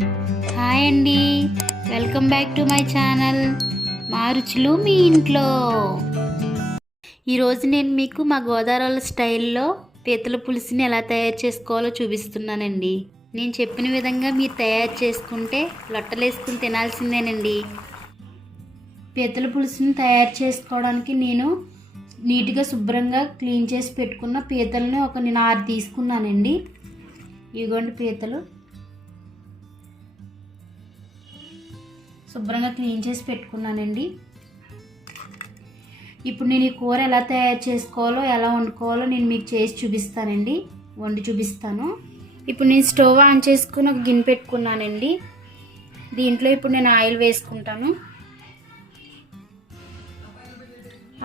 Hi అండి. Welcome back to my channel. మా రుచులు మీ ఇంట్లో. ఈరోజు నేను మీకు మా గోదావరి స్టైల్లో పీతల పులుసుని ఎలా తయారు చేసుకోవాలో చూపిస్తున్నానండి. నేను చెప్పిన విధంగా మీరు తయారు చేసుకుంటే లొట్టలేసుకుని తినాల్సిందేనండి. పీతల పులుసుని తయారు చేసుకోవడానికి నేను నీట్గా శుభ్రంగా క్లీన్ చేసి పెట్టుకున్న పీతలని ఒక నేను ఆరు తీసుకున్నానండి. ఇదిగోండి పీతలు. శుభ్రంగా క్లీన్ చేసి పెట్టుకున్నానండి. ఇప్పుడు నేను ఈ కూర ఎలా తయారు చేసుకోవాలో ఎలా వండుకోవాలో నేను మీకు చేసి చూపిస్తానండి. వండి చూపిస్తాను. ఇప్పుడు నేను స్టవ్ ఆన్ చేసుకుని ఒక గిన్నె పెట్టుకున్నానండి. దీంట్లో ఇప్పుడు నేను ఆయిల్ వేసుకుంటాను.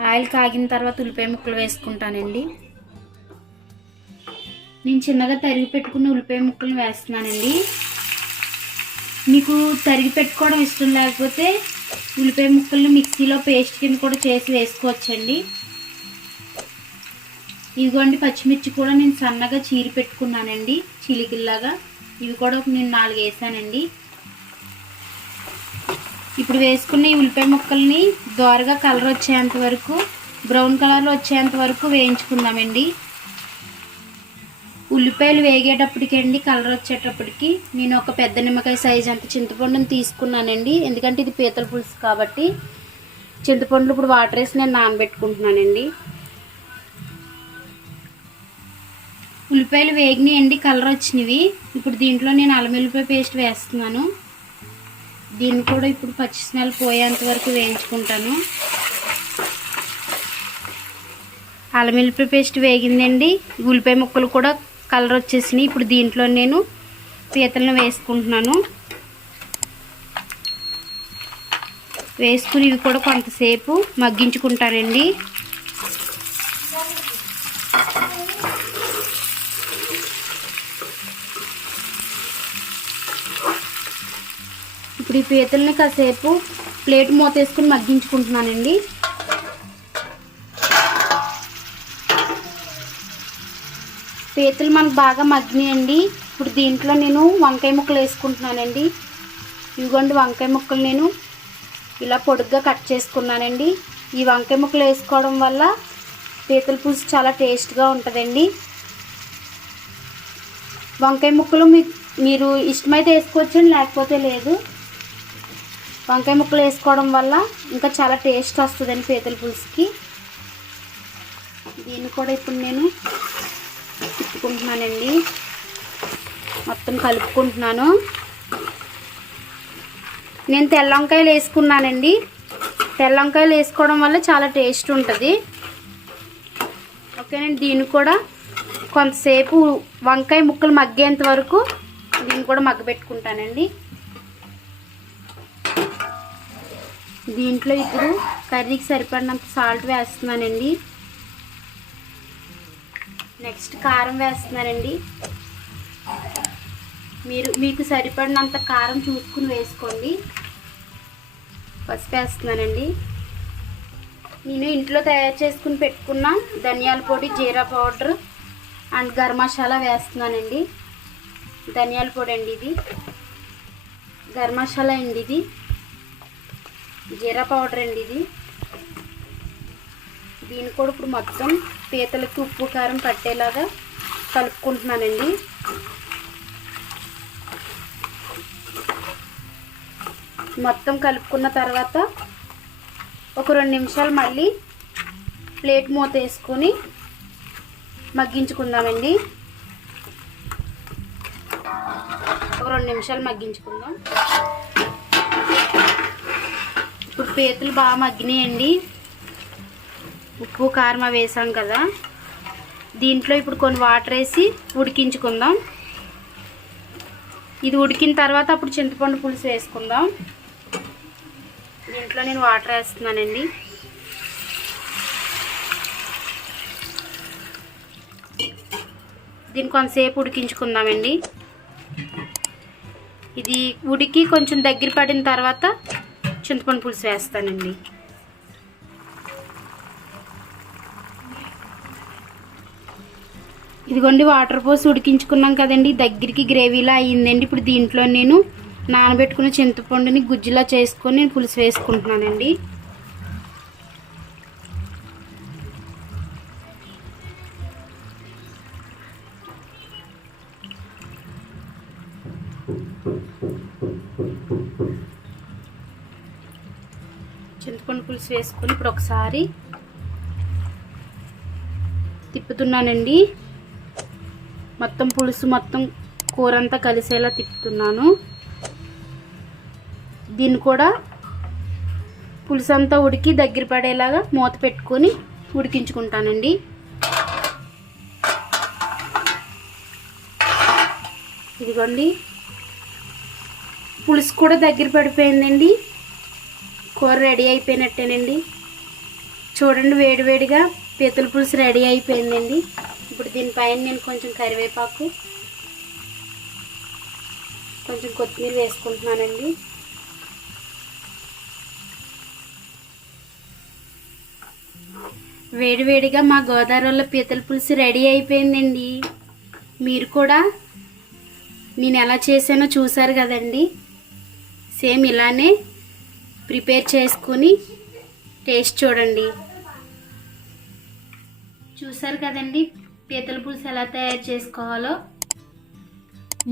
ఆయిల్ కాగిన తర్వాత ఉల్లిపాయ ముక్కలు వేసుకుంటానండి. నేను చిన్నగా తరిగి పెట్టుకున్న ఉల్లిపాయ ముక్కలు వేస్తున్నానండి. మీకు తరిగి పెట్టుకోవడం ఇష్టం లేకపోతే ఉల్లిపాయ ముక్కల్ని మిక్సీలో పేస్ట్ కింద కూడా చేసి వేసుకోవచ్చండి. ఇదిగోండి పచ్చిమిర్చి కూడా నేను సన్నగా చీరి పెట్టుకున్నానండి చిలికిల్లాగా. ఇవి కూడా ఒక నేను నాలుగు వేసానండి. ఇప్పుడు వేసుకున్న ఈ ఉల్లిపాయ ముక్కల్ని దోరగా కలర్ వచ్చేంత వరకు బ్రౌన్ కలర్లో వచ్చేంత వరకు వేయించుకుందామండి. ఉల్లిపాయలు వేగేటప్పటికండి కలర్ వచ్చేటప్పటికి నేను ఒక పెద్ద నిమ్మకాయ సైజ్ అంత చింతపండుని తీసుకున్నానండి. ఎందుకంటే ఇది పీతల పులుసు కాబట్టి చింతపండులు ఇప్పుడు వాటర్ వేసి నేను నానబెట్టుకుంటున్నానండి. ఉల్లిపాయలు వేగినాయండి కలర్ వచ్చినవి. ఇప్పుడు దీంట్లో నేను అల్లం వెల్లిపాయ పేస్ట్ వేస్తున్నాను. దీన్ని కూడా ఇప్పుడు పచ్చి స్మెల్ పోయేంత వరకు వేయించుకుంటాను. అల్లం పేస్ట్ వేగిందండి. ఉల్లిపాయ ముక్కలు కూడా కలర్ వచ్చేసినాయి. ఇప్పుడు దీంట్లో నేను పీతలను వేసుకుంటున్నాను. వేసుకుని ఇవి కూడా కొంతసేపు మగ్గించుకుంటానండి. ఇప్పుడు ఈ పీతల్ని కాసేపు ప్లేట్ మూతేసుకుని మగ్గించుకుంటున్నానండి. పీతలు మనకు బాగా మగ్గినాయండి. ఇప్పుడు దీంట్లో నేను వంకాయ ముక్కలు వేసుకుంటున్నానండి. ఇదిగోండి వంకాయ ముక్కలు నేను ఇలా పొడుగ్గా కట్ చేసుకున్నానండి. ఈ వంకాయ ముక్కలు వేసుకోవడం వల్ల పీతల పులుసు చాలా టేస్ట్గా ఉంటుందండి. వంకాయ ముక్కలు మీ మీరు ఇష్టమైతే వేసుకోవచ్చండి లేకపోతే లేదు. వంకాయ ముక్కలు వేసుకోవడం వల్ల ఇంకా చాలా టేస్ట్ వస్తుందండి పీతల పులుసుకి. దీన్ని కూడా ఇప్పుడు నేను తిప్పుకుంటున్నానండి మొత్తం కలుపుకుంటున్నాను. నేను తెల్ల వంకాయలు వేసుకున్నానండి. తెల్ల వంకాయలు వేసుకోవడం వల్ల చాలా టేస్ట్ ఉంటుంది. ఓకేనండి దీన్ని కూడా కొంతసేపు వంకాయ ముక్కలు మగ్గేంత వరకు దీన్ని కూడా మగ్గబెట్టుకుంటానండి. దీంట్లో ఇప్పుడు కర్రీకి సరిపడినంత సాల్ట్ వేస్తున్నానండి. నెక్స్ట్ కారం వేస్తున్నానండి మీరు మీకు సరిపడినంత కారం చూసుకుని వేసుకోండి. పసుపు వేస్తున్నానండి. నేను ఇంట్లో తయారు చేసుకుని పెట్టుకున్న ధనియాల పొడి జీరా పౌడర్ అండ్ గరం మసాలా వేస్తున్నానండి. ధనియాల పొడి అండి ఇది. గరం మసాలా అండి ఇది. జీరా పౌడర్ అండి ఇది. దీన్ని కూడా ఇప్పుడు మొత్తం పీతలకి ఉప్పు కారం పట్టేలాగా కలుపుకుంటున్నానండి. మొత్తం కలుపుకున్న తర్వాత ఒక రెండు నిమిషాలు మళ్ళీ ప్లేట్ మూత వేసుకొని మగ్గించుకుందామండి. ఒక రెండు నిమిషాలు మగ్గించుకుందాం. ఇప్పుడు పీతలు బాగా మగ్గినాయండి. ఉప్పు కారం వేసాం కదా. దీంట్లో ఇప్పుడు కొన్ని వాటర్ వేసి ఉడికించుకుందాం. ఇది ఉడికిన తర్వాత అప్పుడు చింతపండు పులుసు వేసుకుందాం. దీంట్లో నేను వాటర్ వేస్తున్నానండి. దీన్ని కొంతసేపు ఉడికించుకుందామండి. ఇది ఉడికి కొంచెం దగ్గర పడిన తర్వాత చింతపండు పులుసు వేస్తానండి. ఇదిగోండి వాటర్ పోసి ఉడికించుకున్నాం కదండి. దగ్గరికి గ్రేవీలా అయ్యిందండి. ఇప్పుడు దీంట్లో నేను నానబెట్టుకున్న చింతపండుని గుజ్జులా చేసుకొని నేను పులుసు వేసుకుంటున్నానండి. చింతపండు పులుసు వేసుకొని ఇప్పుడు ఒకసారి తిప్పుతున్నానండి. మొత్తం పులుసు మొత్తం కూర అంతా కలిసేలా తిప్పుతున్నాను. దీన్ని కూడా పులుసు అంతా ఉడికి దగ్గర పడేలాగా మూత పెట్టుకొని ఉడికించుకుంటానండి. ఇదిగోండి. పులుసు కూడా దగ్గర పడిపోయిందండి. కూర రెడీ అయిపోయినట్టేనండి. చూడండి వేడివేడిగా పీతల పులుసు రెడీ అయిపోయిందండి. ఇప్పుడు దీనిపైన నేను కొంచెం కరివేపాకు కొంచెం కొత్తిమీర వేసుకుంటున్నానండి. వేడివేడిగా మా గోదావరిలో పీతల పులుసు రెడీ అయిపోయిందండి. మీరు కూడా నేను ఎలా చేశానో చూసారు కదండి. సేమ్ ఇలానే ప్రిపేర్ చేసుకుని టేస్ట్ చూడండి. చూసారు కదండి. పీతల పులుసు ఎలా తయారు చేసుకోవాలో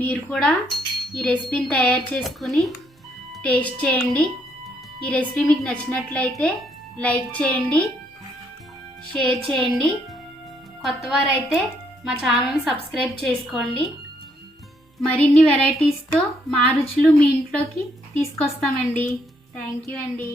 మీరు కూడా ఈ రెసిపీని తయారు చేసుకుని టేస్ట్ చేయండి. ఈ రెసిపీ మీకు నచ్చినట్లయితే లైక్ చేయండి షేర్ చేయండి. కొత్తవారైతే మా ఛానల్ని సబ్స్క్రైబ్ చేసుకోండి. మరిన్ని వెరైటీస్తో మా రుచులు మీ ఇంట్లోకి తీసుకొస్తామండి. థ్యాంక్ యూ అండి.